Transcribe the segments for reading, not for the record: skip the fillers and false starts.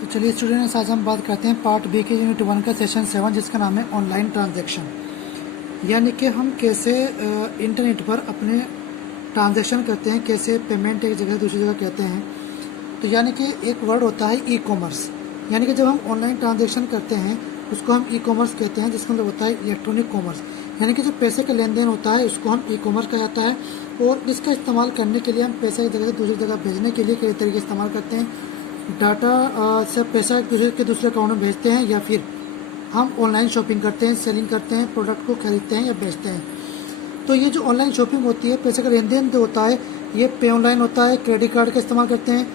तो चलिए स्टूडेंट्स, आज हम बात करते हैं पार्ट बी के यूनिट 1 का सेशन 7, जिसका नाम है ऑनलाइन ट्रांजैक्शन। यानी कि हम कैसे इंटरनेट पर अपने ट्रांजैक्शन करते हैं, कैसे पेमेंट एक जगह से दूसरी जगह कहते हैं। तो यानी कि एक वर्ड होता है ई कॉमर्स, यानी कि जब हम ऑनलाइन ट्रांजैक्शन करते हैं उसको हम ई कॉमर्स कहते हैं, जिसका मतलब होता है इलेक्ट्रॉनिक कॉमर्स। यानी कि जो पैसे का लेन देन होता है उसको हम ई कॉमर्स कहा जाता है। और इसका इस्तेमाल करने के लिए हम पैसे एक जगह से दूसरी जगह भेजने के लिए कई तरीके इस्तेमाल करते हैं। डाटा से पैसा एक दूसरे के दूसरे अकाउंट में भेजते हैं, या फिर हम ऑनलाइन शॉपिंग करते हैं, सेलिंग करते हैं, प्रोडक्ट को खरीदते हैं या बेचते हैं। तो ये जो ऑनलाइन शॉपिंग होती है, पैसे का लेन देन जो होता है, ये पे ऑनलाइन होता है। क्रेडिट कार्ड का इस्तेमाल करते हैं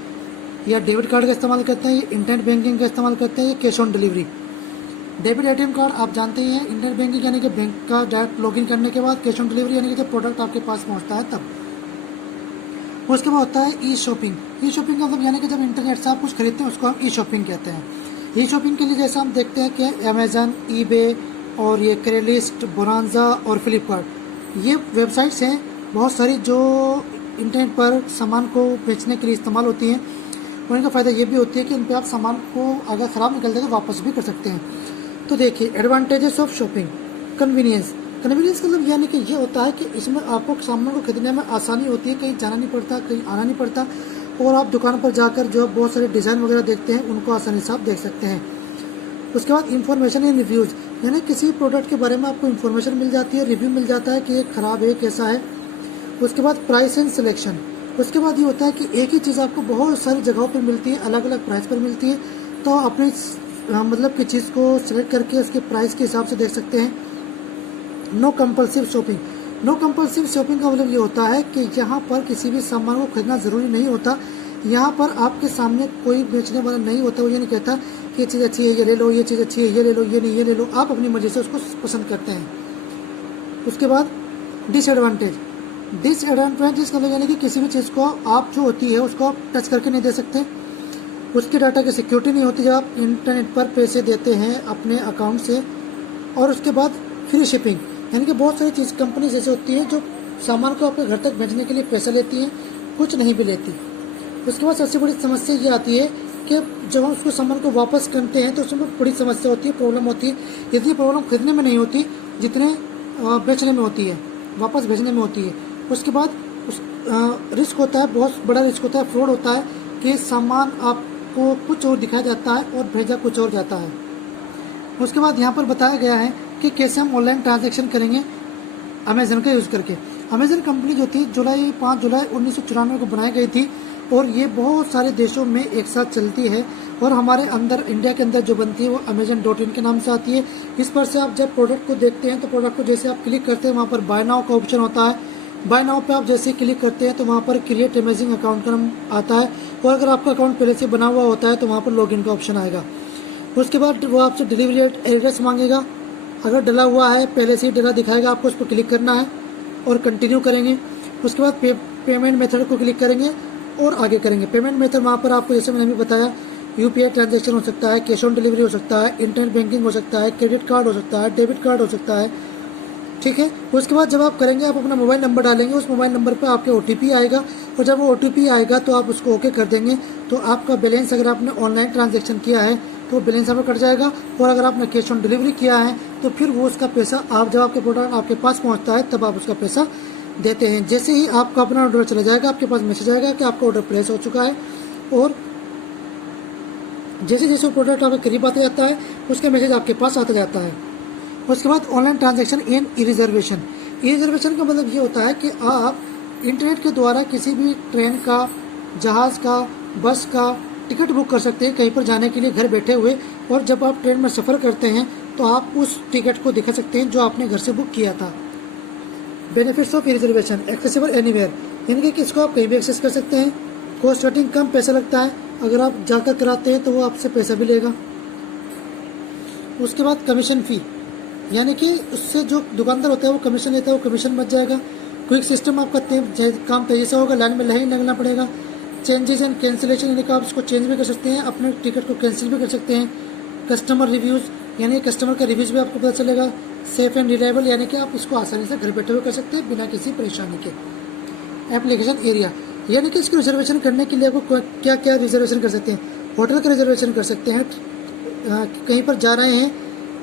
या डेबिट कार्ड का इस्तेमाल करते हैं, ये इंटरनेट बैंकिंग का इस्तेमाल करते हैं, ये cash on delivery. Debit ATM card आप जानते ही हैं, इंटरनेट बैंकिंग यानी कि बैंक का डायरेक्ट लॉगिन करने के बाद, कैश ऑन डिलीवरी यानी कि जब प्रोडक्ट आपके पास पहुंचता है तब। उसके बाद होता है ई शॉपिंग। ई शॉपिंग का मतलब यानी कि जब इंटरनेट से आप कुछ खरीदते हैं उसको हम ई शॉपिंग कहते हैं। ई शॉपिंग के लिए जैसे हम देखते हैं कि अमेजन, ईबे और ये क्रेलिस्ट, बोनांजा और फ्लिपकार्ट, ये वेबसाइट्स हैं बहुत सारी जो इंटरनेट पर सामान को बेचने के लिए इस्तेमाल होती हैं। और इनका फ़ायदा ये भी होती है कि इन पर आप सामान को अगर ख़राब निकल जाए तो वापस भी कर सकते हैं। तो देखिए, एडवांटेजेस ऑफ शॉपिंग। कन्वीनियंस का मतलब यानी कि ये होता है कि इसमें आपको सामान को खरीदने में आसानी होती है, कहीं जाना नहीं पड़ता, कहीं आना नहीं पड़ता। और आप दुकान पर जाकर जो बहुत सारे डिज़ाइन वगैरह देखते हैं उनको आसानी से आप देख सकते हैं। उसके बाद इंफॉर्मेशन एंड रिव्यूज़, यानी किसी प्रोडक्ट के बारे में आपको इन्फॉर्मेशन मिल जाती है, रिव्यू मिल जाता है कि ये ख़राब है, कैसा है। उसके बाद प्राइस एंड सिलेक्शन। उसके बाद ये होता है कि एक ही चीज़ आपको बहुत सारी जगहों पर मिलती है, अलग अलग प्राइस पर मिलती है, तो अपनी मतलब कि चीज़ को सिलेक्ट करके उसके प्राइस के हिसाब से देख सकते हैं। No compulsive shopping. No compulsive shopping का मतलब ये होता है कि यहाँ पर किसी भी सामान को खरीदना ज़रूरी नहीं होता। यहाँ पर आपके सामने कोई बेचने वाला नहीं होता, वो ये नहीं कहता कि ये चीज़ अच्छी है ये ले लो, ये चीज़ अच्छी है ये ले लो, ये नहीं ये ले लो। आप अपनी मर्जी से उसको पसंद करते हैं। उसके बाद डिसएडवांटेज। डिसएडवांटेज का मतलब यानी कि किसी भी चीज़ को आप जो होती है उसको आप टच करके नहीं दे सकते। उसके डाटा की सिक्योरिटी नहीं होती जब आप इंटरनेट पर पैसे देते हैं अपने अकाउंट से। और उसके बाद फ्री शिपिंग, यानी कि बहुत सारी चीज़ कंपनी जैसे होती है जो सामान को आपके घर तक भेजने के लिए पैसा लेती है, कुछ नहीं भी लेती। उसके बाद सबसे बड़ी समस्या ये आती है कि जब हम उसको सामान को वापस करते हैं तो उसमें बड़ी समस्या होती है, प्रॉब्लम होती है। इतनी प्रॉब्लम खरीदने में नहीं होती जितने बेचने में होती है, वापस भेजने में होती है। उसके बाद रिस्क होता है, बहुत बड़ा रिस्क होता है, फ्रॉड होता है कि सामान आपको कुछ और दिखाया जाता है और भेजा कुछ और जाता है। उसके बाद यहाँ पर बताया गया है कि कैसे हम ऑनलाइन ट्रांजैक्शन करेंगे अमेजन का यूज़ करके। अमेजन कंपनी जो थी 5 जुलाई 1994 को बनाई गई थी और ये बहुत सारे देशों में एक साथ चलती है। और हमारे अंदर इंडिया के अंदर जो बनती है वो amazon.in के नाम से आती है। इस पर से आप जब प्रोडक्ट को देखते हैं तो प्रोडक्ट को जैसे आप क्लिक करते हैं वहाँ पर बाय नाउ का ऑप्शन होता है। बाय नाउ पे आप जैसे क्लिक करते हैं तो वहाँ पर क्रिएट अमेजिंग अकाउंट का नाम आता है। और अगर आपका अकाउंट पहले से बना हुआ होता है तो वहाँ पर लॉगिन का ऑप्शन आएगा। उसके बाद वो आपसे डिलीवरी एड्रेस मांगेगा, अगर डला हुआ है पहले से ही डला दिखाएगा, आपको उस पर क्लिक करना है और कंटिन्यू करेंगे। उसके बाद पेमेंट मेथड को क्लिक करेंगे और आगे करेंगे। पेमेंट मेथड वहाँ पर आपको जैसे मैंने अभी बताया, यूपीआई ट्रांजैक्शन हो सकता है, कैश ऑन डिलीवरी हो सकता है, इंटरनेट बैंकिंग हो सकता है, क्रेडिट कार्ड हो सकता है, डेबिट कार्ड हो सकता है। ठीक है। उसके बाद जब आप करेंगे आप अपना मोबाइल नंबर डालेंगे, उस मोबाइल नंबर पर आपके ओटीपी आएगा और जब वो ओटीपी आएगा तो आप उसको ओके कर देंगे तो आपका बैलेंस, अगर आपने ऑनलाइन ट्रांजैक्शन किया है तो बैलेंस आपका कट जाएगा। और अगर आपने कैश ऑन डिलीवरी किया है तो फिर वो उसका पैसा आप जब आपके प्रोडक्ट आपके पास पहुंचता है तब आप उसका पैसा देते हैं। जैसे ही आपका अपना ऑर्डर चला जाएगा आपके पास मैसेज आएगा कि आपका ऑर्डर प्लेस हो चुका है। और जैसे जैसे वो प्रोडक्ट आपके करीब आता जाता है उसका मैसेज आपके पास आता जाता है। उसके बाद online transaction and E reservation. E reservation का मतलब ये होता है कि आप इंटरनेट के द्वारा किसी भी ट्रेन का, जहाज़ का, बस का टिकट बुक कर सकते हैं कहीं पर जाने के लिए घर बैठे हुए। और जब आप ट्रेन में सफ़र करते हैं तो आप उस टिकट को दिखा सकते हैं जो आपने घर से बुक किया था। Benefits of E reservation. Accessible anywhere, यानी कि इसको आप कहीं भी एक्सेस कर सकते हैं। कॉस्ट कटिंग, कम पैसा लगता है, अगर आप जाकर कराते हैं तो वो आपसे पैसा भी लेगा। उसके बाद कमीशन फ़ी, यानी कि उससे जो दुकानदार होता है वो कमीशन लेता है, वो कमीशन बच जाएगा। क्विक सिस्टम, आपका काम तेजी से होगा, लाइन में नहीं लगना पड़ेगा। चेंजेस एंड कैंसिलेशन, यानी कि आप इसको चेंज भी कर सकते हैं, अपने टिकट को कैंसिल भी कर सकते हैं। कस्टमर रिव्यूज़, यानी कस्टमर का रिव्यूज़ भी आपको पता चलेगा। सेफ एंड रिलायबल, यानी कि आप इसको आसानी से घर बैठे हुए कर सकते हैं बिना किसी परेशानी के। एप्लीकेशन एरिया, यानी कि इसकी रिजर्वेशन करने के लिए आपको क्या क्या रिजर्वेशन कर सकते हैं। होटल का रिजर्वेशन कर सकते हैं, कहीं पर जा रहे हैं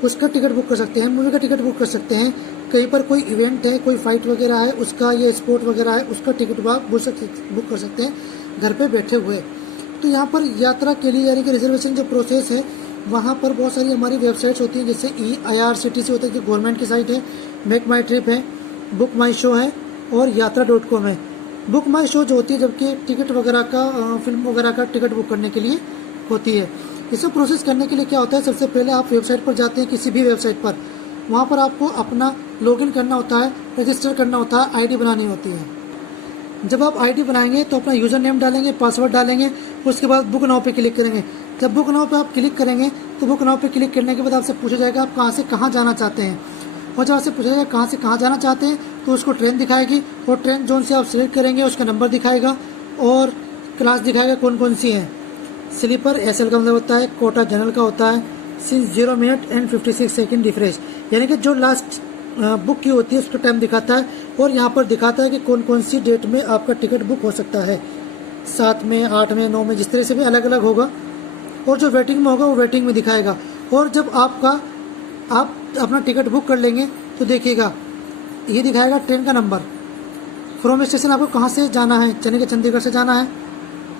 उसका टिकट बुक कर सकते हैं, मूवी का टिकट बुक कर सकते हैं, कहीं पर कोई इवेंट है, कोई फाइट वगैरह है उसका, ये स्पोर्ट वगैरह है उसका टिकट आप बुक कर सकते हैं घर पे बैठे हुए। तो यहाँ पर यात्रा के लिए यानी कि रिजर्वेशन जो प्रोसेस है वहाँ पर बहुत सारी हमारी वेबसाइट्स होती हैं, जैसे IRCTC होता है जो गवर्नमेंट की साइट है, मेक माई ट्रिप है, बुक माई शो है और यात्रा.com है। बुक माई शो जो होती है जबकि टिकट वगैरह का, फिल्म वगैरह का टिकट बुक करने के लिए होती है। इसे प्रोसेस करने के लिए क्या होता है, सबसे पहले आप वेबसाइट पर जाते हैं, किसी भी वेबसाइट पर, वहाँ पर आपको अपना लॉगिन करना होता है, रजिस्टर करना होता है, ID बनानी होती है। जब आप ID बनाएंगे तो अपना यूज़र नेम डालेंगे, पासवर्ड डालेंगे, उसके बाद बुक नाउ पे क्लिक करेंगे। जब बुक नाउ पे आप क्लिक करेंगे तो बुक नाउ पे क्लिक करने के बाद आपसे पूछा जाएगा आप कहाँ से कहाँ जाना चाहते हैं, और जब आपसे पूछा जाएगा कहाँ से कहाँ जाना चाहते हैं तो उसको ट्रेन दिखाएगी, और ट्रेन जोन से आप सिलेक्ट करेंगे उसका नंबर दिखाएगा और क्लास दिखाएगा कौन कौन सी हैं। स्लीपर SL का मतलब होता है, कोटा जनरल का होता है, since 0 minute and 56 second difference, यानी कि जो लास्ट बुक की होती है उसका टाइम दिखाता है, और यहाँ पर दिखाता है कि कौन कौन सी डेट में आपका टिकट बुक हो सकता है, 7 में, 8 में, 9 में, जिस तरह से भी अलग अलग होगा। और जो वेटिंग में होगा वो वेटिंग में दिखाएगा। और जब आप अपना टिकट बुक कर लेंगे तो देखिएगा ये दिखाएगा ट्रेन का नंबर, फ्रॉम स्टेशन आपको कहाँ से जाना है, चंडीगढ़ से जाना है,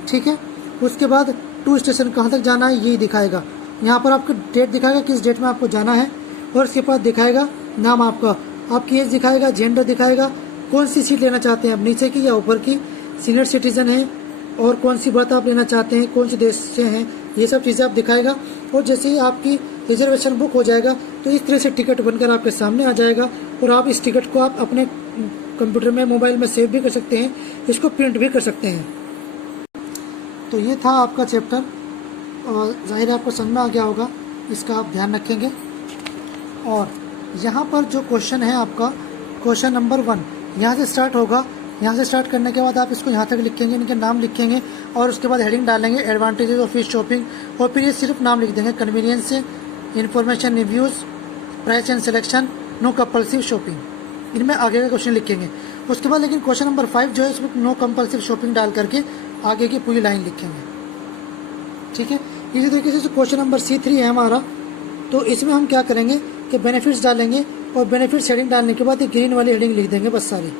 ठीक है। उसके बाद टू स्टेशन कहाँ तक जाना है ये दिखाएगा। यहाँ पर आपको डेट दिखाएगा किस डेट में आपको जाना है, और उसके बाद दिखाएगा नाम आपका, आपकी एज दिखाएगा, जेंडर दिखाएगा, कौन सी सीट लेना चाहते हैं आप, नीचे की या ऊपर की, सीनियर सिटीजन है और कौन सी बर्थ आप लेना चाहते हैं, कौन से देश से हैं, ये सब चीज़ें आप दिखाएगा। और जैसे ही आपकी रिजर्वेशन बुक हो जाएगा तो इस तरह से टिकट बनकर आपके सामने आ जाएगा, और आप इस टिकट को आप अपने कंप्यूटर में, मोबाइल में सेव भी कर सकते हैं, इसको प्रिंट भी कर सकते हैं। तो ये था आपका चैप्टर, और जाहिर है आपको समझ में आ गया होगा, इसका आप ध्यान रखेंगे। और यहाँ पर जो क्वेश्चन है आपका, क्वेश्चन नंबर 1 यहाँ से स्टार्ट होगा। यहाँ से स्टार्ट करने के बाद आप इसको यहाँ तक लिखेंगे, इनके नाम लिखेंगे, और उसके बाद हेडिंग डालेंगे एडवांटेजेस ऑफ फिश शॉपिंग, और फिर ये सिर्फ नाम लिख देंगे, convenience, information, reviews, price and selection, no compulsive shopping, इनमें आगे का क्वेश्चन लिखेंगे। उसके बाद लेकिन क्वेश्चन नंबर 5 जो है इसमें नो कंपल्सिव शॉपिंग डाल करके आगे की पूरी लाइन लिखेंगे, ठीक है। इसी तरीके से क्वेश्चन नंबर C3 है हमारा, तो इसमें हम क्या करेंगे कि बेनिफिट्स डालेंगे, और बेनिफिट्स हेडिंग डालने के बाद ये ग्रीन वाली हेडिंग लिख देंगे बस सारी।